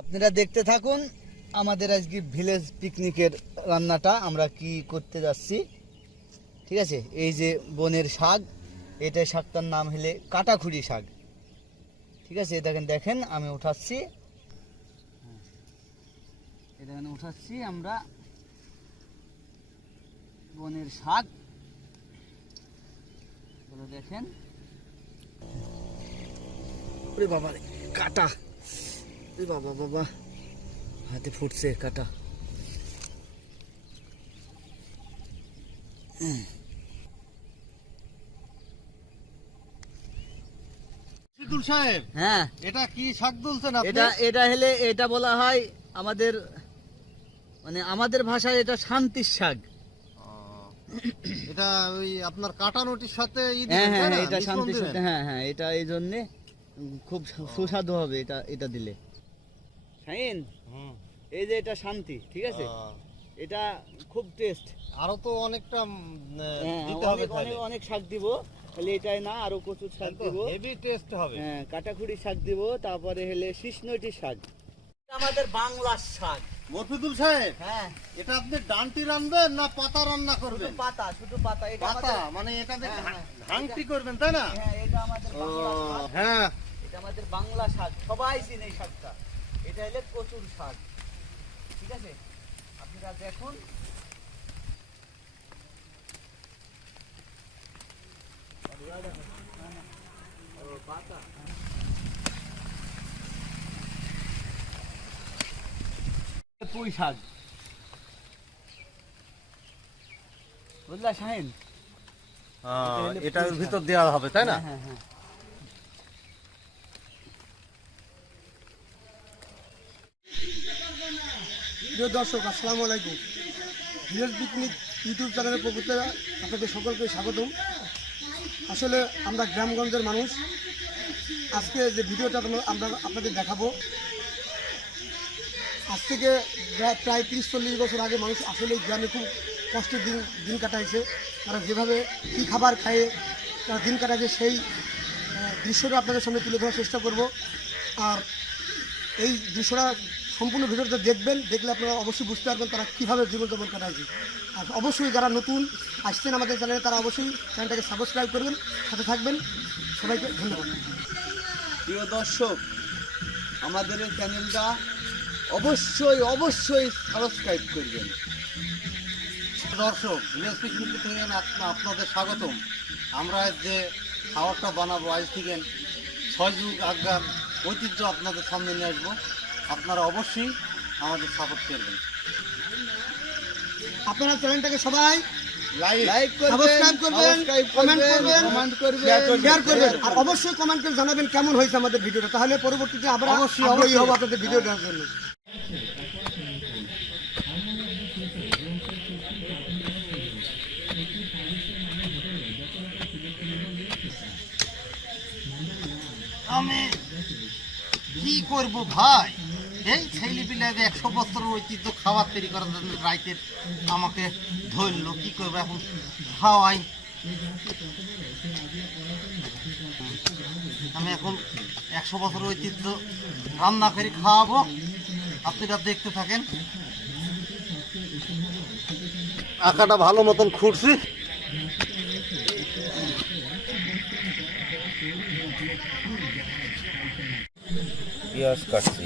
আপনারা দেখতে থাকুন আমাদের আজকে ভিলেজ পিকনিকের রান্নাটা আমরা কি করতে যাচ্ছি। ঠিক আছে, এই যে বনের শাক, এটা শাকটার নাম হলে কাটাখুরি শাক। ঠিক আছে, দেখেন আমি উঠাচ্ছি, এটা উঠাচ্ছি আমরা বনের শাক, দেখেন। বাবা কাটা, বাবা বাবা হাতে ফুটছে কাটা। সাহেব, হ্যাঁ, এটা কি শাক তুলছেন আপনি? এটা হলে এটা বলা হয় আমাদের, মানে আমাদের ভাষায় এটা শান্তির শাক। এটা ওই আপনার কাটানোটির সাথে হ্যাঁ হ্যাঁ, এটা শান্তির সাথে, হ্যাঁ হ্যাঁ, এটা এই জন্য খুব সুস্বাদু হবে এটা দিলে। শাইন, এই যে এটা শান্তি, ঠিক আছে, এটা খুব টেস্ট। আরো তো অনেকটা দিতে হবে, অনেক শাক দিব, তাহলে এটাই না আরো কচুর শাক দিব, হেভি টেস্ট হবে। হ্যাঁ, কাটাখুরি শাক দিব, তারপরে হলে শিশনটি শাক, আমাদের বাংলার শাক। মফিদুল সাহেব, হ্যাঁ, এটা আপনি ডান্টি রান্নাবেন না পাতা রান্না করবেন? শুধু পাতা। এটা পাতা মানে এটা ঘাংটি করবেন, তাই না? হ্যাঁ, এটা আমাদের বাংলা শাক। হ্যাঁ, এটা আমাদের বাংলা শাক, সবাই চিনে এই শাকটা। এটা হলে কচুর শাক। ঠিক আছে, আপনারা দেখুন। পুঁই শাক, বুঝলা শাহিন? এটা এর ভিতর দেওয়া হবে, তাই না? হ্যাঁ হ্যাঁ। প্রিয় দর্শক, আসসালামু আলাইকুম। ভিলেজ পিকনিক ইউটিউব চ্যানেলের পক্ষ থেকে আপনাদের সকলকে স্বাগতম। আসলে আমরা গ্রামগঞ্জের মানুষ। আজকে যে ভিডিওটা আমরা আপনাদের দেখাবো, আজ থেকে প্রায় 30-40 বছর আগে মানুষ আসলে গ্রামে খুব কষ্টের দিন কাটাইছে। তারা যেভাবে কী খাবার খায় তারা দিন কাটাইছে, সেই দৃশ্যটা আপনাদের সামনে তুলে ধরার চেষ্টা করব। আর এই দৃশ্যটা সম্পূর্ণ ভিডিওটা দেখবেন, দেখলে আপনারা অবশ্যই বুঝতে পারবেন তারা কীভাবে জীবনযাপন কাটাইছে। আর অবশ্যই যারা নতুন আসছেন আমাদের চ্যানেলে, তারা অবশ্যই চ্যানেলটাকে সাবস্ক্রাইব করবেন, সাথে থাকবেন। সবাইকে ধন্যবাদ। প্রিয় দর্শক, আমাদের এই চ্যানেলটা অবশ্যই সাবস্ক্রাইব করবেন। দর্শক, ভিলেজ পিকনিক থেকে আপনাদের স্বাগতম। আমরা যে খাবারটা বানাবো আজ থেকে 6 যুগ আগের ঐতিহ্য আপনাদের সামনে নিয়ে আসবো। আপনারা অবশ্যই আমাদের সাপোর্ট করবেন। আপনারা চ্যানেলটাকে সবাই লাইক সাবস্ক্রাইব করবেন, কমেন্ট করবেন, শেয়ার করবেন। আর অবশ্যই কমেন্ট করে জানাবেন কেমন হয়েছে আমাদের ভিডিওটা, তাহলে পরবর্তীতে আমরা আগ্রহী হব আপনাদের ভিডিও দেওয়ার জন্য। আমি কি করব ভাই, এই ছেলেপিলে 100 বছরের ঐতিহ্য খাবার তৈরি করার জন্য রাইতের আমাকে ধরলো। কি করবো এখন, খাওয়াই। আমি এখন 100 বছরের ঐতিহ্য রান্না করে খাওয়াবো, আপনারা দেখতে থাকেন। আঁকাটা ভালো মতন খুঁড়ছি, পেঁয়াজ কাটছি।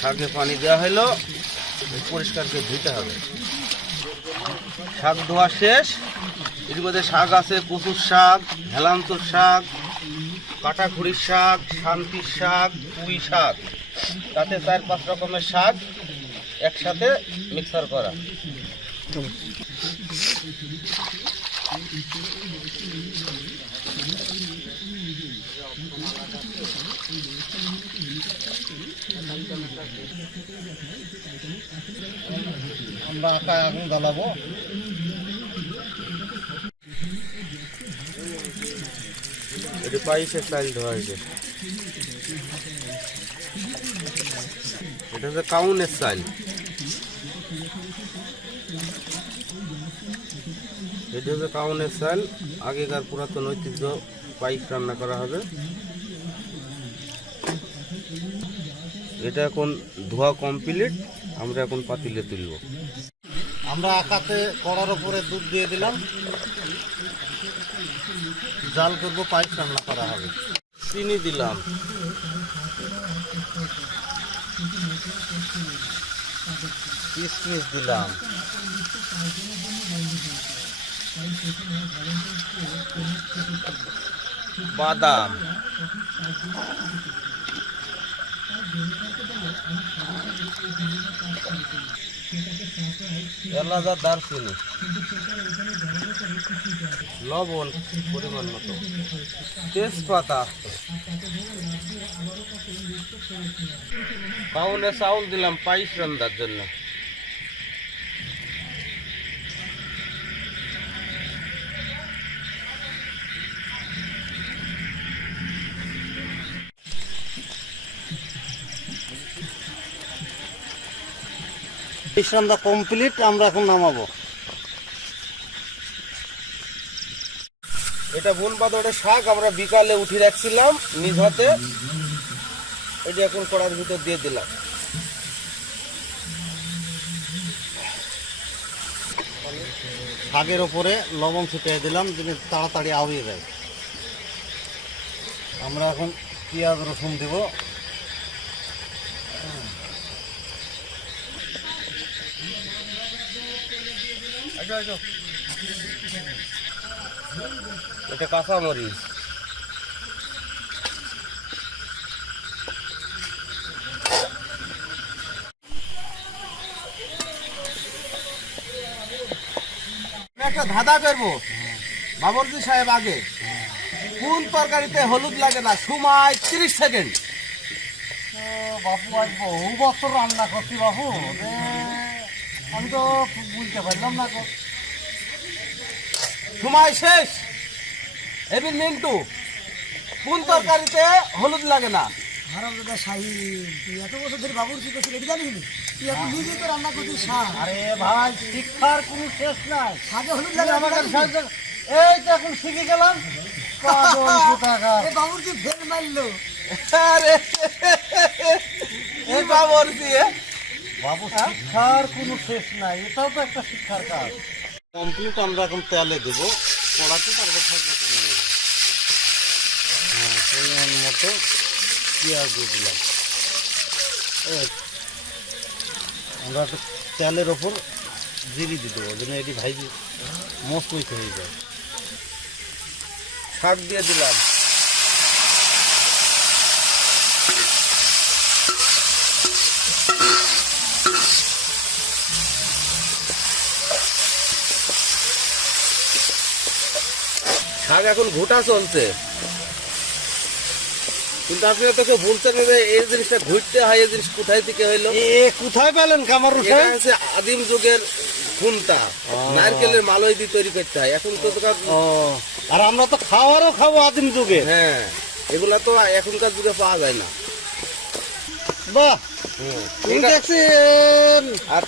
শাকে পানি দেওয়া হলো, পরিষ্কার করে ধুতে হবে। শাক ধোয়া শেষ। এর মধ্যে শাক আছে কচুর শাক, হেলান্তর শাক, কাটাখুরির শাক, শান্তির শাক, পুঁই শাক, তাতে 4-5 রকমের শাক একসাথে মিক্সার করা। আমরা আগুন জ্বালাবো। এটা পাইসের চাল ধোয়া হয়েছে। এটা হচ্ছে কাউনের চাল। এটা হচ্ছে কাউনের চাল। আগেকার পুরাতন ঐতিহ্য পাইস রান্না করা হবে। এটা এখন ধোয়া কমপ্লিট, আমরা এখন পাতিলে তুলব। আমরা আকাতে কড়ার উপরে দুধ দিয়ে দিলাম, জাল করবো, পাইপ রান্না করা হবে। চিনি দিলাম, কিশমিশ দিলাম, বাদাম, এলাচ আর দারচিনি, লবণ পরিমাণ মতো, তেজপাতা, কাউনে চাউল দিলাম পাইস রান্নার জন্য। পাইস রান্না কমপ্লিট, আমরা এখন নামাবো। এটা বন পাথরের শাক আমরা বিকালে উঠে রাখছিলাম নিজ হাতে। এটা এখন কড়ার ভিতর দিয়ে দিলাম। শাকের ওপরে লবণ ছিটিয়ে দিলাম, যিনি তাড়াতাড়ি আউড়িয়ে যায়। আমরা এখন পেঁয়াজ রসুন দেব। এটা কাঁচা মরিচ, একটা ধাঁধা করবো বাবরজি সাহেব। আগে কোন তরকারিতে হলুদ লাগে না? সময় 30 সেকেন্ড। বাবু আজ বহু বছর রান্না করছি বাবু, আমি তো বুঝতে পারলাম না। সময় শেষ। এবিন মিন্টু, কোন তরকারিতে হলুদ লাগে না? হারাম দাদা শাহি, তুই এত বছর ধরে বাবুর কি করছিস এটা জানিস? তুই এখন নিজে তো রান্না করছিস শাক। আরে ভাই, শিক্ষার কোনো শেষ নাই। শাকে হলুদ লাগে আমার এই তো এখন শিখে গেলাম। পাগল কোথাকার। বাবুর কি ফেল মারলো? আরে এই বাবরজি বাবু, শিক্ষার কোনো শেষ নাই, এটাও তো একটা শিক্ষার কাজ। কমপ্লিট, আমরা এখন তেলে দেবো কড়াতে, তারপর পরিমাণ মতো পেঁয়াজ দিয়ে দিলাম। আমরা একটু তেলের ওপর জিরি দিয়ে দেবো, যেন এটি ভাইজি মশমইতে হয়ে যায়। শাক দিয়ে দিলাম। শাক এখন ঘোটা চলছে, কিন্তু আপনি তো কেউ বলছেন না যে এই জিনিসটা ঘুরতে হয়। এই জিনিস কোথায় থেকে হইলো? কোথায় পেলেন কামারু এটা হচ্ছে আদিম যুগের খুনটা, নারকেলের মালই দিয়ে তৈরি করতে হয়। এখন তো আর আমরা তো খাওয়ারও খাবো আদিম যুগে। হ্যাঁ, এগুলা তো এখনকার যুগে পাওয়া যায় না। বাহ, তুমি দেখছি। আর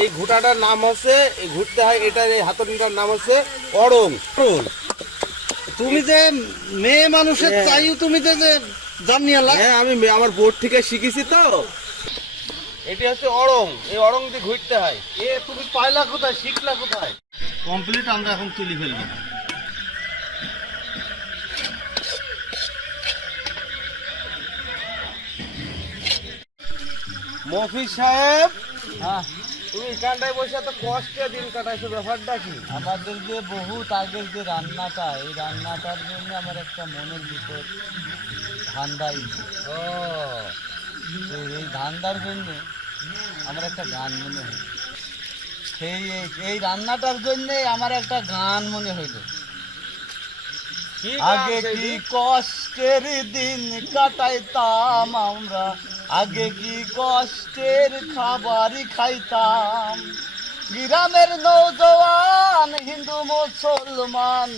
এই ঘুটাটার নাম হচ্ছে, এই ঘুরতে হয় এটার, এই হাতুড়িটার নাম হচ্ছে অড়ং। তুমি যে মেয়ে মানুষের চাইও, তুমি যে জানিয়ে লাগ। হ্যাঁ, আমি আমার বোর্ড থেকে শিখেছি তো। এটি হচ্ছে অড়ং, এই অড়ং দিয়ে ঘুরতে হয়। তুমি পাইলা কোথায়, শিখলা কোথায়? কমপ্লিট, আমরা এখন তুলি ফেলবো। মফিজ সাহেব, হ্যাঁ, তুমি এখানটায় বসে তো কষ্টে দিন কাটাইছো, ব্যাপারটা কি? আমাদের যে বহুত আগের যে রান্নাটা, এই রান্নাটার জন্য আমার একটা মনের ভিতর ধান্দা হয়েছে। ও, তো এই ধান্দার জন্য আমার একটা গান মনে হয়। এই রান্নাটার জন্য আমার একটা গান মনে হইল। কি আগে কি কষ্টের দিন কাটাইতাম আমরা, আগে কি কষ্টের খাবারই খাইতাম। গ্রামের নৌজওয়ান হিন্দু মুসলমান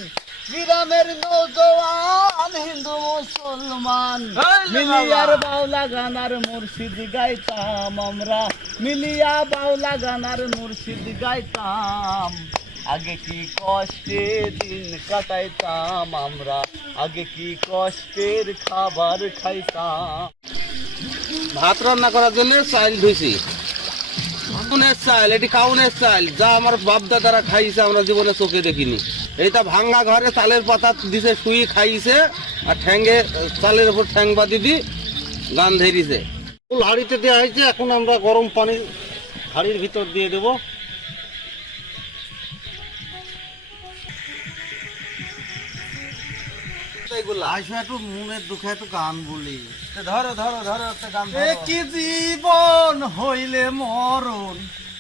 গ্রামের নৌজওয়ান হিন্দু মুসলমান মিলিয়ার বাউলা গানার মুর্শিদ গাইতাম আমরা, মিলিয়া বাউলা গানার মুর্শিদ গাইতাম। আগে কি কষ্টে দিন কাটাইতাম আমরা, আগে কি কষ্টের খাবার খাইতাম। ভাত রান্না করার জন্য চাল ধুইছি, কাউনের চাল, এটি কাউনের চাল, যা আমার বাপ দাদারা খাইছে আমরা জীবনে চোখে দেখিনি। এইটা ভাঙ্গা ঘরে চালের পাতা দিছে, শুই খাইছে, আর ঠ্যাঙ্গে চালের উপর ঠ্যাং বাঁধি দি গান ধরিছে। হাঁড়িতে দেওয়া হয়েছে, এখন আমরা গরম পানি হাঁড়ির ভিতর দিয়ে দেবো। আসবে একটু মনের দুঃখে একটু গান বলি। ধরো ধরো ধরো একটা গান কি জীবন হইলে মরণ,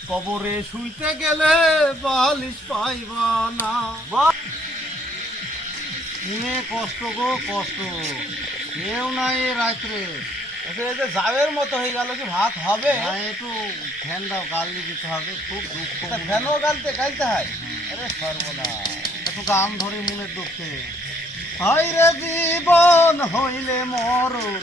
কবরে শুইতে গেলে বালিশ পাইবা না। মনে কষ্ট গো কষ্ট, কেউ নাই এ রাত্রে। জাবের মতো হয়ে গেল, কি ভাত হবে? একটু ফ্যান দাও, গালি দিতে হবে, খুব দুঃখ। ফ্যানও গাইতে হয়। আরে সর্বনাশ, একটু গান ধরে মনের দুঃখে। হাইরে জীবন হইলে মরণ,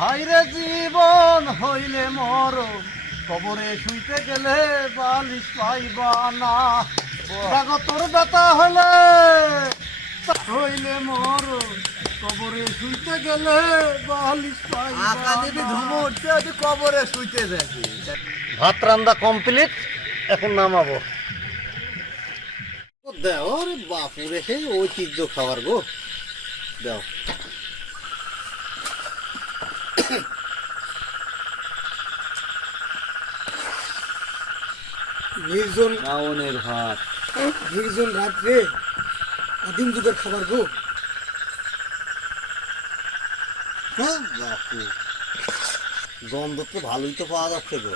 হাইরে জীবন হইলে মরণ, কবরে শুইতে গেলে বালিশ পাইবা না। তোর ব্যথা হলে হইলে মরণ, কবরে শুইতে গেলে বালিশ পাইবা না। কবরে শুইতে দেখি। ভাত রান্না কমপ্লিট, এখন নামাবো। দেও রে বাপুরে, সেই ঐতিহ্য খাবার গো, দেও। নির্জন কাউনের ভাত, নির্জন রাত্রে আদিম যুগের খাবার গো। হ্যাঁ বাপু, গন্ধ তো ভালোই তো পাওয়া যাচ্ছে গো।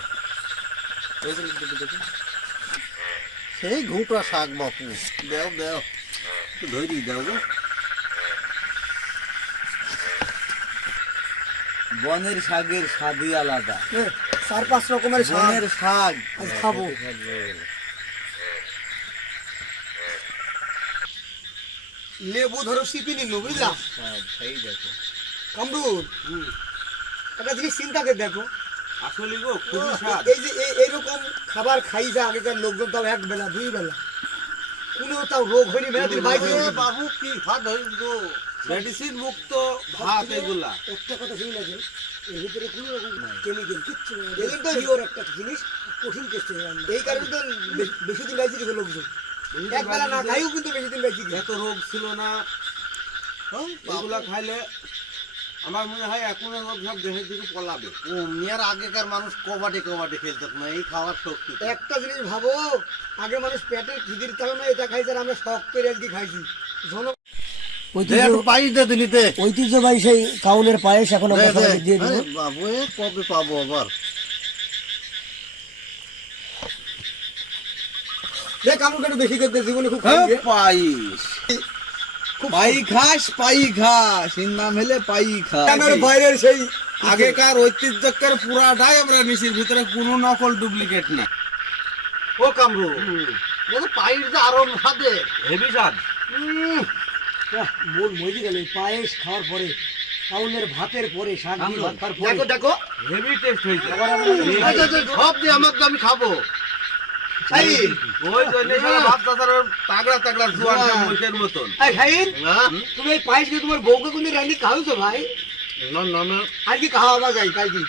সেই ঘুঁটা শাক বাপু, দেও দেও, একটু ধরি দাও গো। বনের শাকের স্বাদই আলাদা। 4-5 রকমের শাক বনের শাক আজ খাবো। লেবু ধরো সিপি নিল, বুঝলাম সেই দেখো কামরুল। একটা জিনিস চিন্তা করে দেখো, আসলে গো খুবই স্বাদ। এই যে এইরকম খাবার খাই যা আগেকার লোকজন, তাও 1 বেলা 2 বেলা, কোনো তাও রোগ হয়নি, মেয়াদির বাইরে। বাবু কি ভাত হইল গো, মেডিসিন মুক্ত ভাত এগুলা। একটা কথা শুনে লাগেন, এর ভিতরে কোনো রকম কেমিক্যাল কিচ্ছু নেই, এগুলো তো পিওর একটা জিনিস, কঠিন টেস্ট। এই কারণে তো বেশি দিন বাইছে দেখে লোকজন, 1 বেলা না খাইও কিন্তু বেশি দিন বাইছে। এত রোগ ছিল না, এগুলা খাইলে আমার মনে হয় এখন রোগ সব দেহের দিকে পলাবে। আর আগেকার মানুষ কবাডি কবাডি খেলতো না, এই খাওয়ার শক্তি। একটা জিনিস ভাবো, আগে মানুষ পেটের খিদির কারণে এটা খাইছে, আর আমরা শখ করে আজকে খাইছি। পাইস দে দিলিতে ঐতিহ্যবাহী সেই কাউনের পায়েস এখন আমরা সবাইকে দিয়ে দেবো। বাবু, এ কবে পাবো আবার? দেখ আমরা একটু বেশি করতে জীবনে খুব খাই রে। পাইস, পাই খাস পাই খাস, এর নাম হলে পাই খাস। আমার বাইরের সেই আগেকার ঐতিহ্যের পুরাটাই আমরা মিশির ভিতরে কোনো নকল ডুপ্লিকেট নেই। ও কামরু, পাইস যে আরো সাদে। হেভি স্বাদ। মন মজি গেল এই পায়েস খাওয়ার পরে, কাউনের ভাতের পরে, শাক দিয়ে ভাত খাওয়ার পরে। দেখো দেখো হেভি টেস্ট হয়েছে। সব দিয়ে আমাকে আমি খাবো। ওই জন্য ভাত দাদার তাগড়া তাগড়া জোয়ান মুখের মতন। এই শাহিন, তুমি এই পায়েস কি তোমার বউকে কোনদিন রান্নি খাওয়াইছো ভাই? না না না, আর কি খাওয়াবা যায় কাল কি?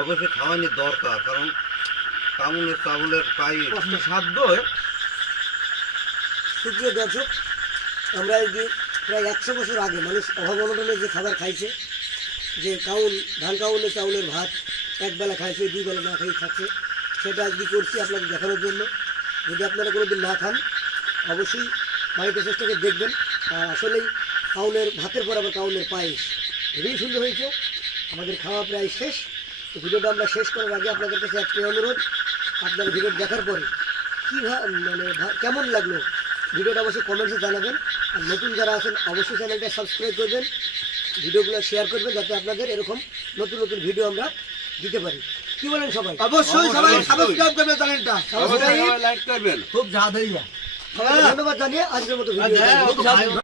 অবশ্যই খাওয়ানি দরকার, কারণ কামুনের চাউলের পাইস কষ্ট সাধ্য। সুপ্রিয় দর্শক, আমরা এই যে প্রায় 100 বছর আগে মানুষ অভাব অনটনে যে খাবার খাইছে, যে কাউন ধান কাউনের চাউলের ভাত 1 বেলা খাইছে, 2 বেলা না খাই খাচ্ছে, সেটা আজকে করছি আপনাদের দেখানোর জন্য। যদি আপনারা কোনোদিন না খান, অবশ্যই বাড়িতে চেষ্টা করে দেখবেন। আর আসলেই কাউনের ভাতের পর আবার কাউনের পায়েস খুবই সুন্দর হয়েছে। আমাদের খাওয়া প্রায় শেষ। তো ভিডিওটা আমরা শেষ করার আগে আপনাদের কাছে একটাই অনুরোধ, আপনার ভিডিও দেখার পরে কী কেমন লাগলো ভিডিওটা অবশ্যই কমেন্টসে জানাবেন। আর নতুন যারা আছেন অবশ্যই চ্যানেলটা সাবস্ক্রাইব করবেন, ভিডিওগুলো শেয়ার করবেন, যাতে আপনাদের এরকম নতুন নতুন ভিডিও আমরা দিতে পারি। কি বলেন সবাই? অবশ্যই সবাই সাবস্ক্রাইব করবেন চ্যানেলটা, লাইক করবেন। খুব যা দেই না। সবাইকে ধন্যবাদ জানিয়ে আজকের মতো ভিডিও